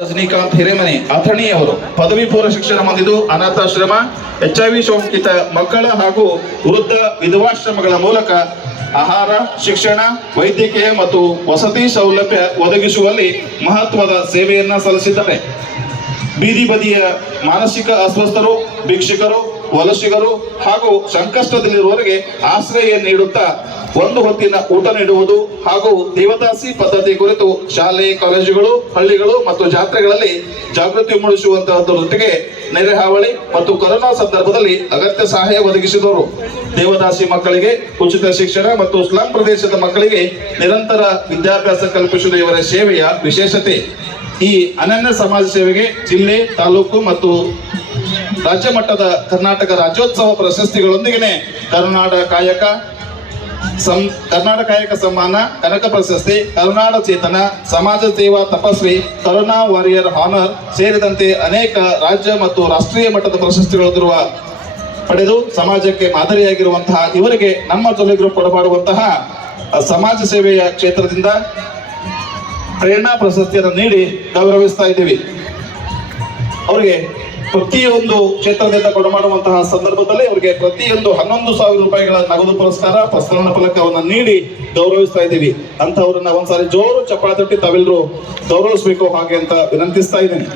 ರಜನಿಕಾಂತ್ ಹಿರೇಮನಿ ಅಥಣಿಯವರು ಪದವಿ ಪೂರ್ವ ಶಿಕ್ಷಣ ಹೊಂದಿದ್ದು ಅನಾಥಾಶ್ರಮ, HIV ಸೋಂಕಿತ ಮಕ್ಕಳ ಹಾಗೂ ವೃದ್ಧ ವಿಧವಾಶ್ರಮಗಳ ಮೂಲಕ ಆಹಾರ, ಶಿಕ್ಷಣ, ವೈದ್ಯಕೀಯ ಮತ್ತು ವಸತಿ ಸೌಲಭ್ಯ ಒದಗಿಸುವಲ್ಲಿ ಮಹತ್ವದ ಸೇವೆಯನ್ನ ಸಲ್ಲಿಸಿದ್ದಾರೆ. ಬೀದಿ ಬದಿಯ ಮಾನಸಿಕ ಅಸ್ವಸ್ಥರು, ಭಿಕ್ಷುಕರು, ವಲಸಿಗರು ಹಾಗೂ ಸಂಕಷ್ಟದಲ್ಲಿರುವವರಿಗೆ ಆಶ್ರಯ ನೀಡುತ್ತಾ ಒಂದು ಹೊತ್ತಿನ ಊಟ ನೀಡುವುದು ಹಾಗೂ ದೇವದಾಸಿ ಪದ್ಧತಿ ಕುರಿತು ಶಾಲೆ, ಕಾಲೇಜುಗಳು, ಹಳ್ಳಿಗಳು ಮತ್ತು ಜಾತ್ರೆಗಳಲ್ಲಿ ಜಾಗೃತಿ ಮೂಡಿಸುವಂತಹದ್ರ ಜೊತೆಗೆ ನೆರೆ ಹಾವಳಿ ಮತ್ತು ಕೊರೋನಾ ಸಂದರ್ಭದಲ್ಲಿ ಅಗತ್ಯ ಸಹಾಯ ಒದಗಿಸಿದವರು. ದೇವದಾಸಿ ಮಕ್ಕಳಿಗೆ ಉಚಿತ ಶಿಕ್ಷಣ ಮತ್ತು ಸ್ಲಂ ಪ್ರದೇಶದ ಮಕ್ಕಳಿಗೆ ನಿರಂತರ ವಿದ್ಯಾಭ್ಯಾಸ ಕಲ್ಪಿಸುವುದು ಇವರ ಸೇವೆಯ ವಿಶೇಷತೆ. ಈ ಅನನ್ಯ ಸಮಾಜ ಸೇವೆಗೆ ಜಿಲ್ಲೆ, ತಾಲೂಕು ಮತ್ತು ರಾಜ್ಯ ಮಟ್ಟದ ಕರ್ನಾಟಕ ರಾಜ್ಯೋತ್ಸವ ಪ್ರಶಸ್ತಿಗಳೊಂದಿಗೆ ಕರ್ನಾಟಕ ಕಾಯಕ ಸಮ್ಮಾನ, ಕನಕ ಪ್ರಶಸ್ತಿ, ಕರುನಾಡ ಚೇತನ, ಸಮಾಜ ಸೇವಾ ತಪಸ್ವಿ, ಕರುಣಾ ವಾರಿಯರ್ ಹಾನರ್ ಸೇರಿದಂತೆ ಅನೇಕ ರಾಜ್ಯ ಮತ್ತು ರಾಷ್ಟ್ರೀಯ ಮಟ್ಟದ ಪ್ರಶಸ್ತಿಗಳು ಪಡೆದು ಸಮಾಜಕ್ಕೆ ಮಾದರಿಯಾಗಿರುವಂತಹ ಇವರಿಗೆ ನಮ್ಮ ಜೊತೆ ಗ್ರೂಪ್ ಕೊಡಬಾಡುವಂತಹ ಸಮಾಜ ಸೇವೆಯ ಕ್ಷೇತ್ರದಿಂದ ಪ್ರೇರಣಾ ಪ್ರಶಸ್ತಿಯನ್ನು ನೀಡಿ ಗೌರವಿಸ್ತಾ ಇದ್ದೀವಿ. ಅವರಿಗೆ ಪ್ರತಿಯೊಂದು ಕ್ಷೇತ್ರದಿಂದ ಕೊಡಮಾಡುವಂತಹ ಸಂದರ್ಭದಲ್ಲಿ ಅವರಿಗೆ ಪ್ರತಿಯೊಂದು 11,000 ರೂಪಾಯಿಗಳ ನಗದು ಪುರಸ್ಕಾರ, ಪ್ರಸರಣ ಫಲಕವನ್ನು ನೀಡಿ ಗೌರವಿಸ್ತಾ ಇದ್ದೀವಿ. ಅಂತವ್ರನ್ನ ಒಂದ್ಸಾರಿ ಜೋರು ಚಪ್ಪಾಳೆ ತಟ್ಟಿ ತಾವೆಲ್ಲರೂ ಗೌರವಿಸಬೇಕು ಹಾಗೆ ಅಂತ ವಿನಂತಿಸ್ತಾ ಇದ್ದೇನೆ.